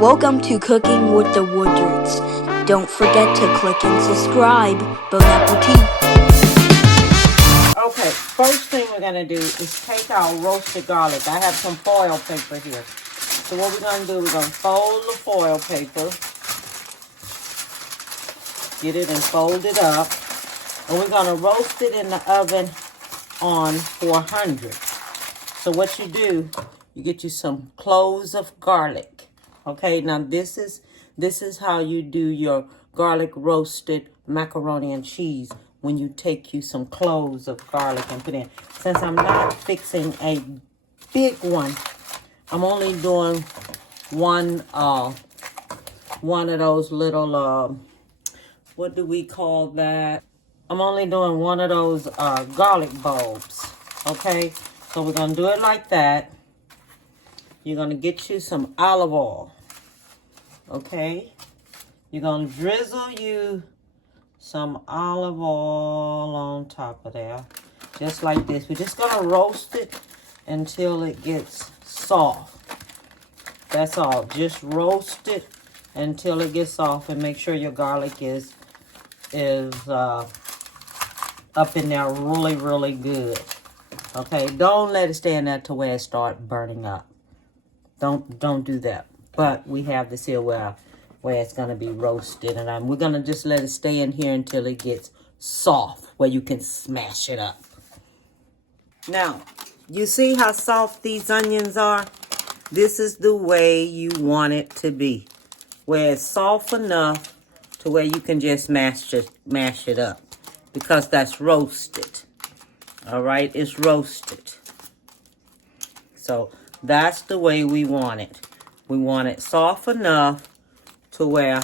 Welcome to Cooking with the Woodwards. Don't forget to click and subscribe. Bon appetit. Okay, first thing we're going to do is take our roasted garlic. I have some foil paper here. So what we're going to do, we're going to fold the foil paper. Get it and fold it up. And we're going to roast it in the oven on 400. So what you do, you get you some cloves of garlic. Okay, now this is how you do your garlic roasted macaroni and cheese, when you take you some cloves of garlic and put in. Since I'm not fixing a big one, I'm only doing one of those little, what do we call that? I'm only doing one of those garlic bulbs, okay? So we're going to do it like that. You're going to get you some olive oil, okay? You're going to drizzle you some olive oil on top of there, just like this. We're just going to roast it until it gets soft. That's all. Just roast it until it gets soft, and make sure your garlic is up in there really, really good. Okay, don't let it stay in there to where it start burning up. Don't do that. But we have this here where it's going to be roasted, and we're going to just let it stay in here until it gets soft, where you can smash it up. Now, you see how soft these onions are? This is the way you want it to be, where it's soft enough to where you can just mash it up, because that's roasted. All right, it's roasted. So that's the way we want it. We want it soft enough to where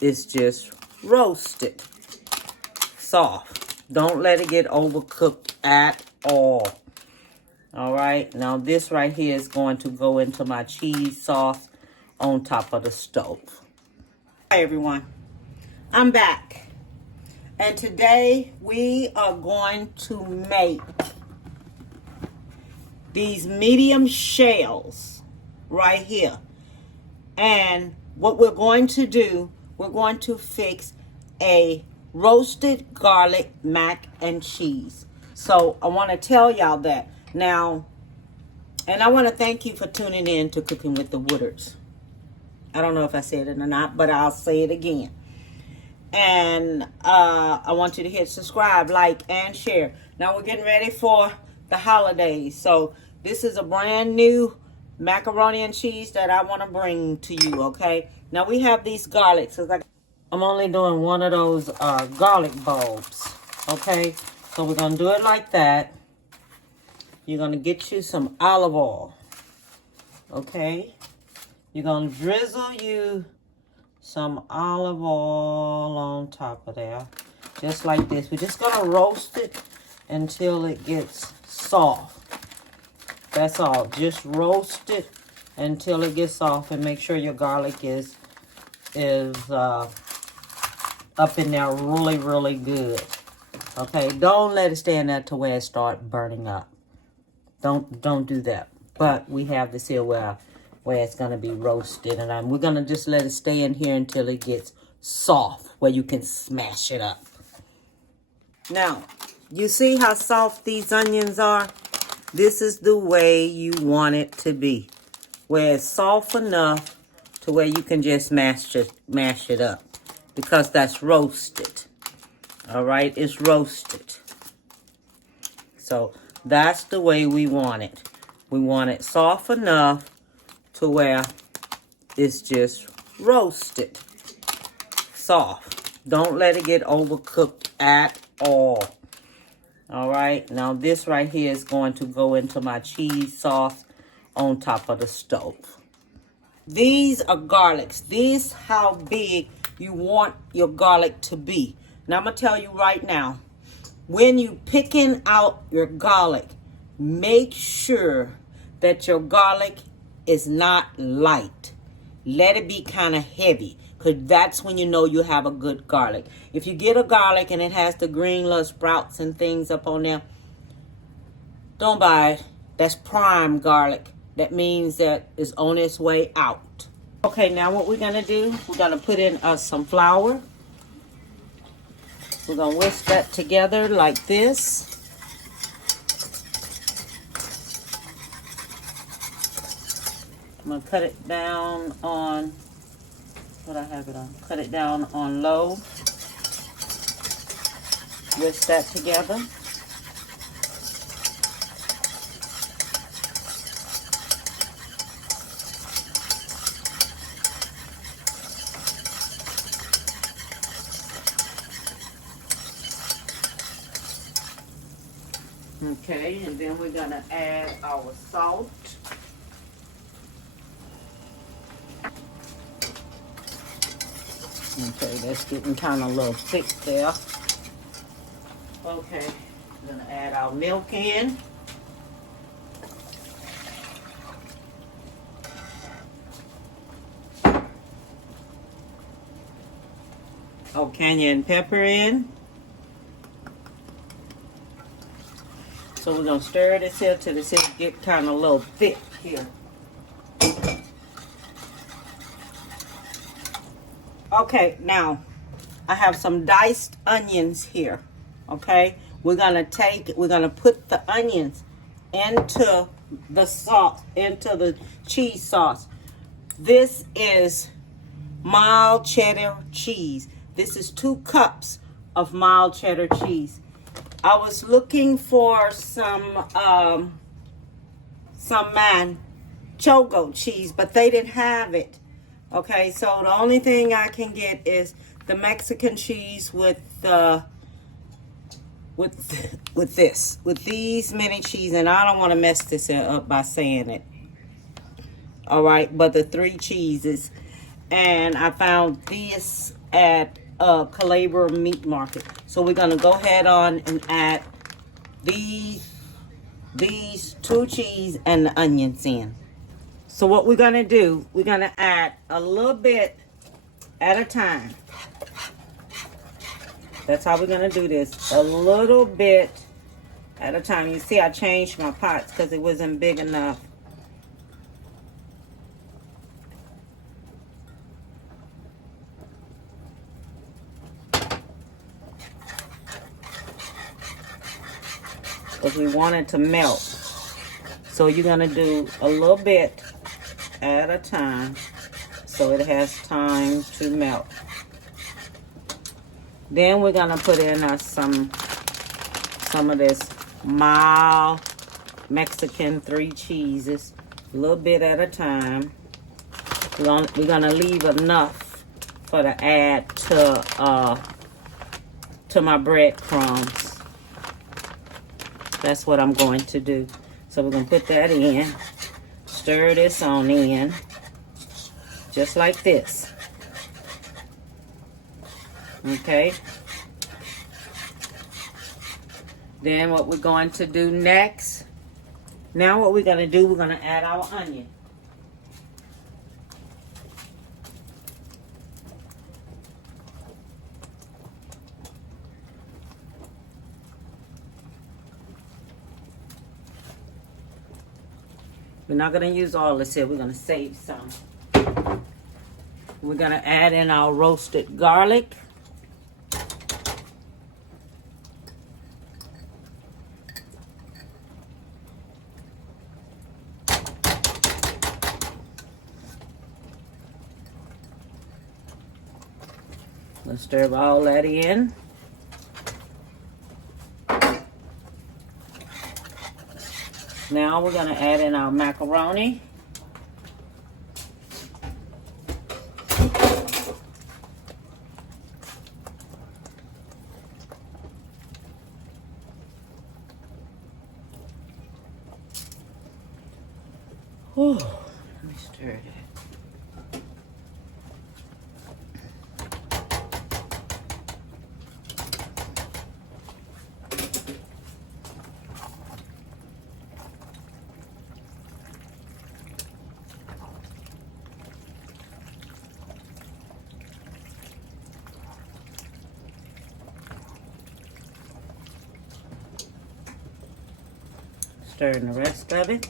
it's just roasted. Soft. Don't let it get overcooked at all. All right, now this right here is going to go into my cheese sauce on top of the stove. Hi everyone, I'm back. And today we are going to make these medium shells right here. And what we're going to do, we're going to fix a roasted garlic mac and cheese. So I want to tell y'all that. Now, and I want to thank you for tuning in to Cooking with the Woodwards. I don't know if I said it or not, but I'll say it again. And I want you to hit subscribe, like, and share. Now we're getting ready for the holidays. So this is a brand new macaroni and cheese that I want to bring to you, okay? Now we have these garlics. I'm only doing one of those garlic bulbs, okay? So we're going to do it like that. You're going to get you some olive oil, okay? You're going to drizzle you some olive oil on top of there, just like this. We're just going to roast it until it gets soft. That's all. Just roast it until it gets soft, and make sure your garlic is up in there really, really good. Okay, don't let it stay in there to where it start burning up. Don't do that. But we have this here where it's going to be roasted, and we're going to just let it stay in here until it gets soft, where you can smash it up. Now, you see how soft these onions are? This is the way you want it to be, where it's soft enough to where you can just mash it up, because that's roasted. All right, it's roasted. So that's the way we want it. We want it soft enough to where it's just roasted. Soft. Don't let it get overcooked at all. All right, now this right here is going to go into my cheese sauce on top of the stove. These are garlics. This is how big you want your garlic to be. Now I'm going to tell you right now, when you picking out your garlic, make sure that your garlic is not light. Let it be kind of heavy, because that's when you know you have a good garlic. If you get a garlic and it has the green little sprouts and things up on there, don't buy it. That's prime garlic. That means that it's on its way out. Okay, now what we're gonna do, we're gonna put in some flour. We're gonna whisk that together like this. I'm gonna cut it down on, what I have it on, cut it down on low. Whisk that together. Okay, and then we're gonna add our salt. Okay, that's getting kind of a little thick there. Okay, we're gonna add our milk in. Oh, cayenne pepper in. So we're gonna stir this here till this here get kind of a little thick here. Okay, now I have some diced onions here. Okay, we're gonna put the onions into the sauce, into the cheese sauce. This is mild cheddar cheese. This is 2 cups of mild cheddar cheese. I was looking for some manchego cheese, but they didn't have it. Okay, so the only thing I can get is the Mexican cheese with these many cheese, and I don't want to mess this up by saying it. All right, but the 3 cheeses, and I found this at Calabria Meat Market. So we're gonna go ahead on and add these 2 cheese and the onions in. So what we're gonna do, we're gonna add a little bit at a time. That's how we're gonna do this, a little bit at a time. You see, I changed my pots because it wasn't big enough. Because we want it to melt. So you're gonna do a little bit at a time so it has time to melt. Then we're gonna put in some of this mild Mexican 3 cheeses, a little bit at a time. We're gonna leave enough for to add to my breadcrumbs. That's what I'm going to do. So we're gonna put that in, stir this on in, just like this. Okay. Then what we're going to do next, now what we're gonna do, we're gonna add our onion. We're not going to use all this here. We're going to save some. We're going to add in our roasted garlic. Let's stir all that in. Now we're going to add in our macaroni. Whew, let me stir that. Stirring the rest of it.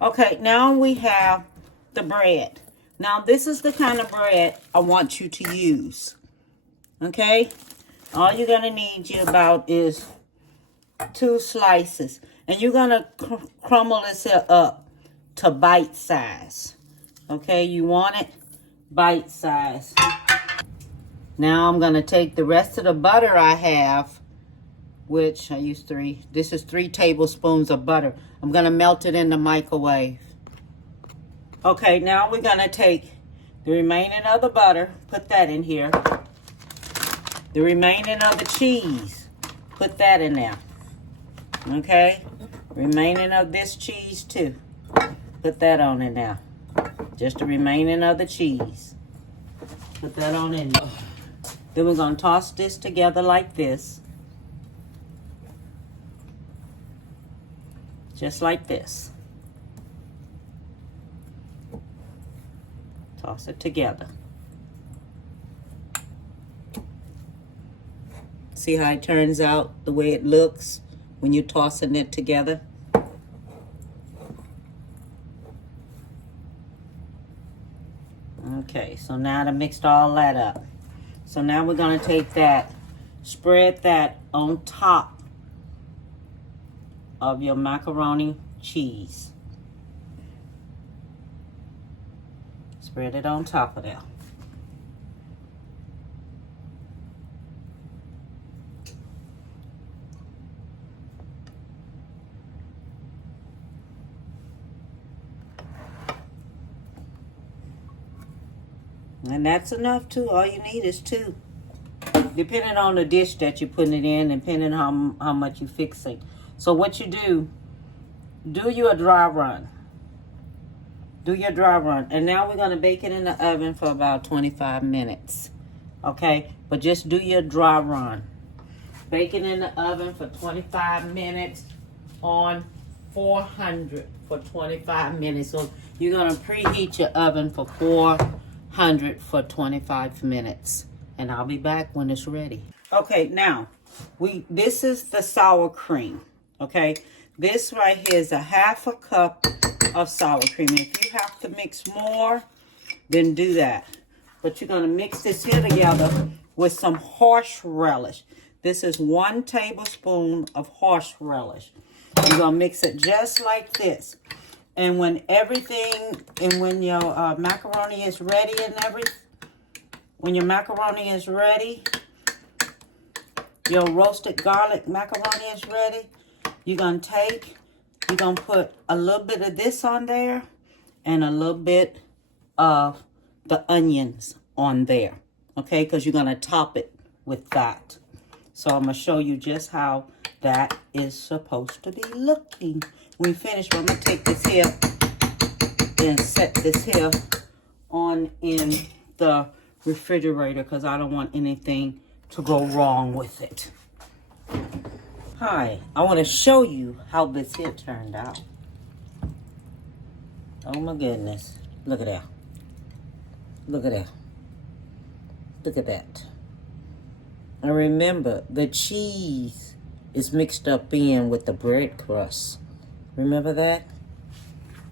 Okay, now we have the bread. Now this is the kind of bread I want you to use. Okay? All you're going to need about is 2 slices. And you're going to crumble this here up to bite size. Okay, you want it bite size. Now I'm going to take the rest of the butter I have, which I use 3. This is 3 tablespoons of butter. I'm going to melt it in the microwave. Okay, now we're going to take the remaining of the butter, put that in here. The remaining of the cheese, put that in there. Okay, remaining of this cheese too, put that on in there. Just the remaining of the cheese, put that on in there. Then we're going to toss this together like this. Just like this. Toss it together. See how it turns out, the way it looks when you're tossing it together? Okay, so now I mixed all that up. So now we're going to take that, spread that on top of your macaroni cheese. Spread it on top of that. And that's enough too. All you need is 2. Depending on the dish that you're putting it in, depending on how much you're fixing. So what you do your dry run. Do your dry run. And now we're going to bake it in the oven for about 25 minutes. Okay? But just do your dry run. Bake it in the oven for 25 minutes on 400 for 25 minutes. So you're going to preheat your oven for 400 for 25 minutes. And I'll be back when it's ready. Okay, now, this is the sour cream. Okay? This right here is a 1/2 cup of sour cream. If you have to mix more, then do that. But you're going to mix this here together with some horseradish. This is 1 tablespoon of horseradish. You're going to mix it just like this. And when when your macaroni is ready when your macaroni is ready, your roasted garlic macaroni is ready, you're going to put a little bit of this on there and a little bit of the onions on there. Okay, because you're going to top it with that. So I'm going to show you just how that is supposed to be looking. When we finish, I'm going to take this here and set this here on in the refrigerator because I don't want anything to go wrong with it. Hi, I want to show you how this here turned out. Oh my goodness. Look at that. Look at that. Look at that. And remember, the cheese is mixed up in with the bread crust. Remember that?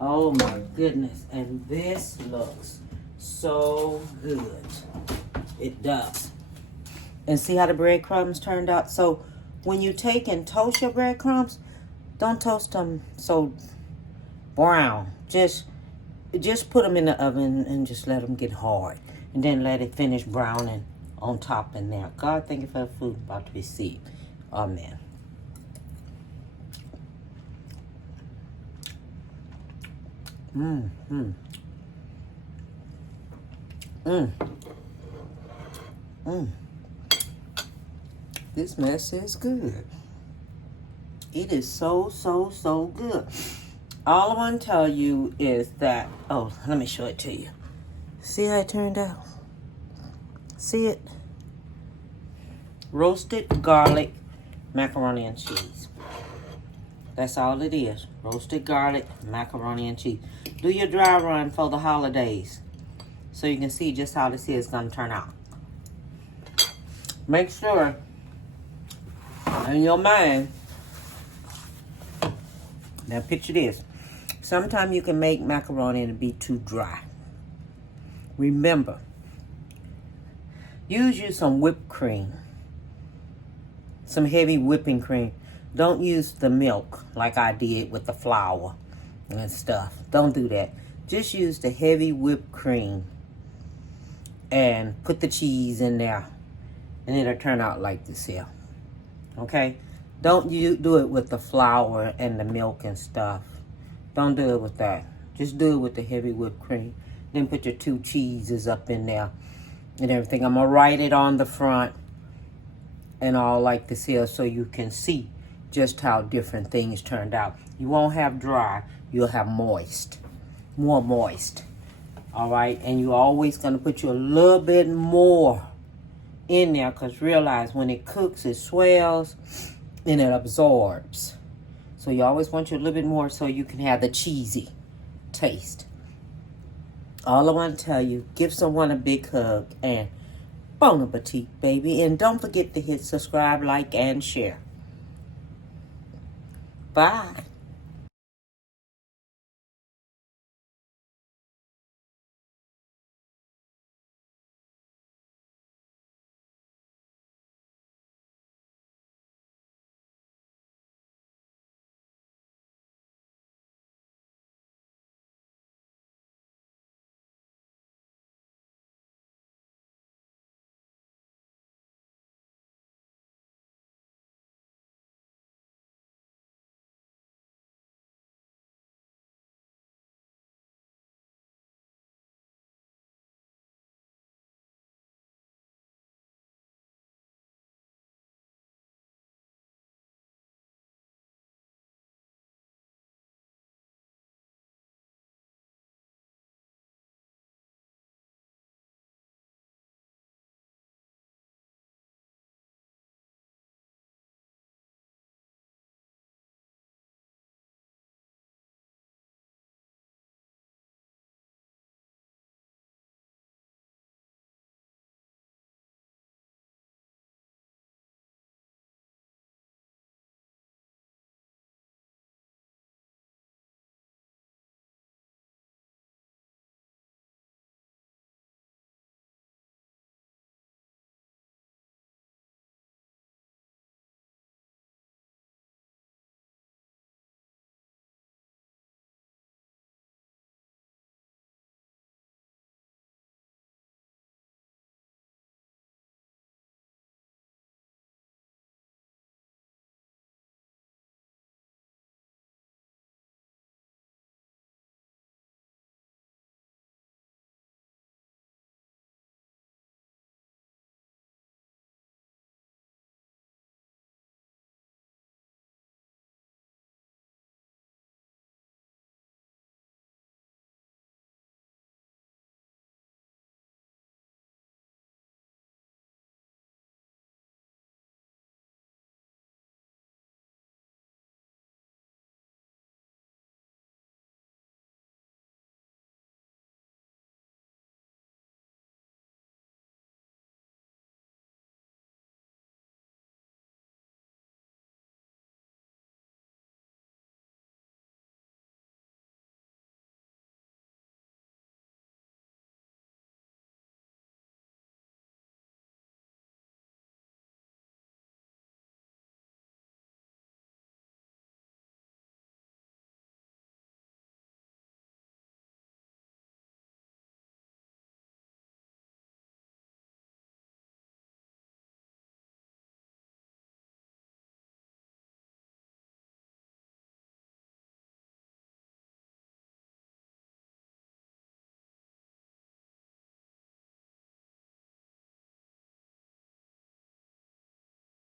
Oh my goodness. And this looks so good. It does. And see how the breadcrumbs turned out? So when you take and toast your breadcrumbs, don't toast them so brown. Just put them in the oven and just let them get hard. And then let it finish browning on top in there. God, thank you for the food about to receive. Amen. This mess is good. It is so, so, so good. All I want to tell you is that, oh, let me show it to you. See how it turned out? See it? Roasted garlic macaroni and cheese. That's all it is. Roasted garlic macaroni and cheese. Do your dry run for the holidays so you can see just how this is going to turn out. Make sure in your mind, now picture this. Sometimes you can make macaroni and it be too dry. Remember, use you some whipped cream. Some heavy whipping cream. Don't use the milk like I did with the flour and stuff. Don't do that. Just use the heavy whipped cream and put the cheese in there, and it'll turn out like this here. Okay? Don't you do it with the flour and the milk and stuff. Don't do it with that. Just do it with the heavy whipped cream. Then put your 2 cheeses up in there and everything. I'm going to write it on the front and all like this here so you can see just how different things turned out. You won't have dry. You'll have moist. More moist. All right? And you're always going to put you a little bit more in there, because realize when it cooks, it swells and it absorbs. So you always want you a little bit more so you can have the cheesy taste. All I want to tell you, give someone a big hug and bon appetit, baby. And don't forget to hit subscribe, like, and share. Bye.